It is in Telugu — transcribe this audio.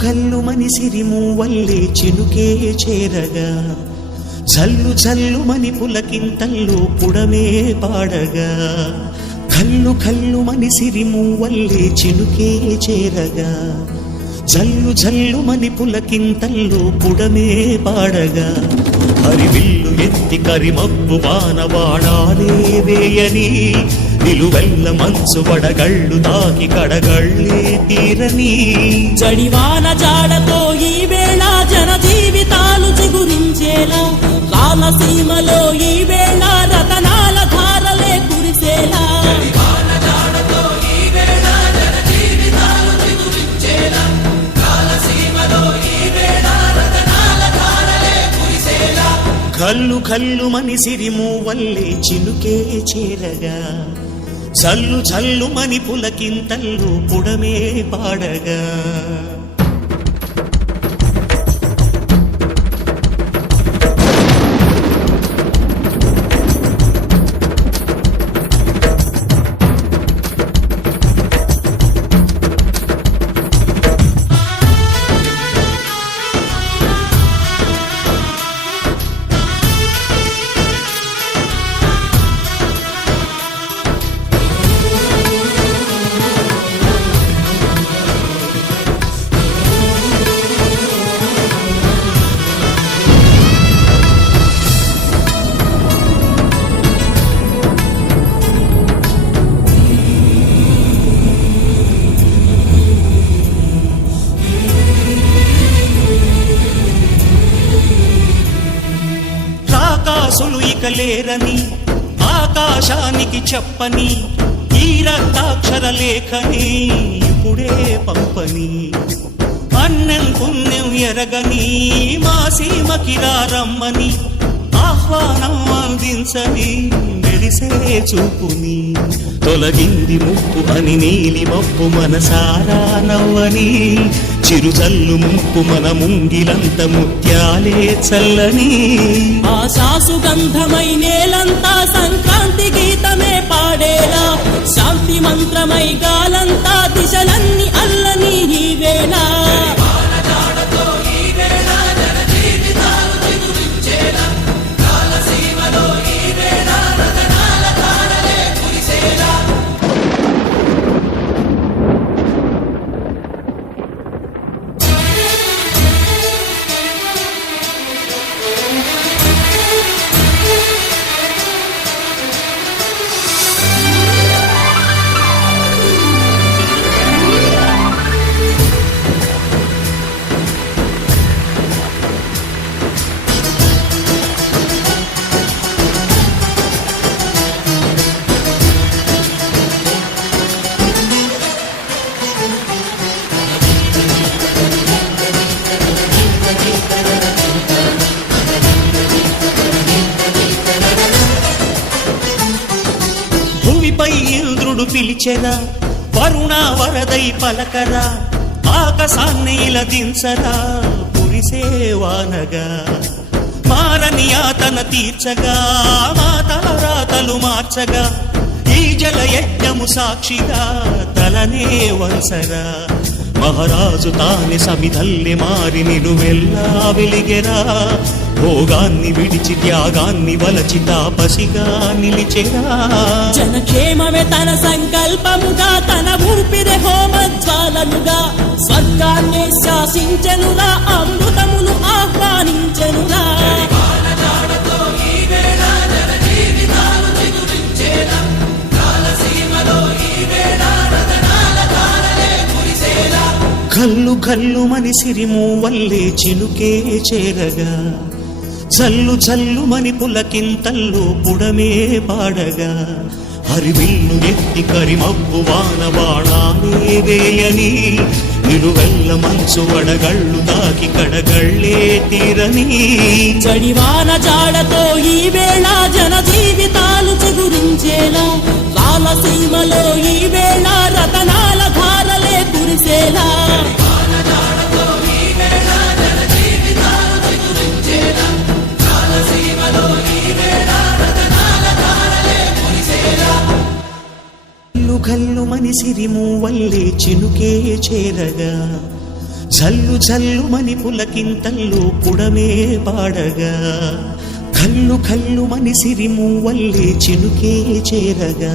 కల్లు మని సిరిమూవల్లే చినుకే చేరగా జల్లు జల్లు మని పులకింతల్లో పుడమే పాడగా కల్లు కల్లు మని సిరిమూవల్లే చినుకే చేరగా జల్లు జల్లు మని పులకింతల్లో పుడమే పాడగా హరివిల్లు ఎత్తి కరిమబ్బు వానవాడాలే వేయని నిలువెల్ల మనసు వడగళ్ళు తాకి కడగళ్ళే తీరని జడివాన జాడతో ఈ వేళ జన జీవితాలు చిగురించేలా రాలసీమలో ఈ వేళ రతనాల ధారలే కురిసేలా కల్లు కల్లు మని సిరిమూవల్లే చినుకే చేరగా జల్లు జల్లు మని పులకింతల్లో పుడమే పాడగా ఇక లేరని ఆకాశానికి చెప్పని ఈ రక్తాక్షర లేఖని ఇప్పుడే పంపని అన్నం పుణ్యం ఎరగని మా సీమకి రమ్మని ఆహ్వానం అందించని మెరిసే చూపుని తొలగింది ముప్పు అని నీలి మప్పు మనసారా నవ్వని చిరుజల్లు ముప్పు మన ముంగిలంత ముత్యాలే చల్లని ఆశాసు గంధమై నేలంతా సంక్రాంతి గీతమే పాడేలా శాంతి మంత్రమై గాలంతా దిశలన్నీ అల్లని ఈ వేళ ఇంద్రుడు పిలిచెరా వరుణ వరదై పలకరా ఆకాశాన్ని ఇలా దించరా కురిసే వానగా మారని యాతన తీర్చగా మాతల రాతలు మార్చగా ఈ జల యజ్ఞము సాక్షిగా తలనే వంసరా మహారాజు తాని సమిధల్లి మారి నిలువెల్లా వెలిగెరా భోగాన్ని విడిచి త్యాగాన్ని వలచి తాపసిగా నిలిచెరా జనక్షేమమే తన సంకల్పముగా తన ఊపిరి హోమజ్వాలనుగా స్వర్గాన్ని శాసించెనురా అమృతమును ఆహ్వానించెనురా కల్లు కల్లు మని సిరిమూవల్లే చినుకే చేరగా జల్లు జల్లు మని పులకింతల్లో పుడమే పాడగా హరివిల్లు ఎత్తి కరిమబ్బు వానవాడాలే వేయని నిలువెల్ల మనసు వడగళ్ళు తాకి కడగళ్ళే తీరని జడివాన జాడతో ఈ వేళ జన జీవితాలు చిగురించేలా రాలసీమలో ఈ వేళ రతనాల ధారలే కురిసేలా కల్లు మని సిరిమూవల్లే చినుకే చేరగా జల్లు జల్లుమని పులకింతల్లో పుడమే పాడగా కల్లు కల్లుమని సిరిమూవల్లే చినుకే చేరగా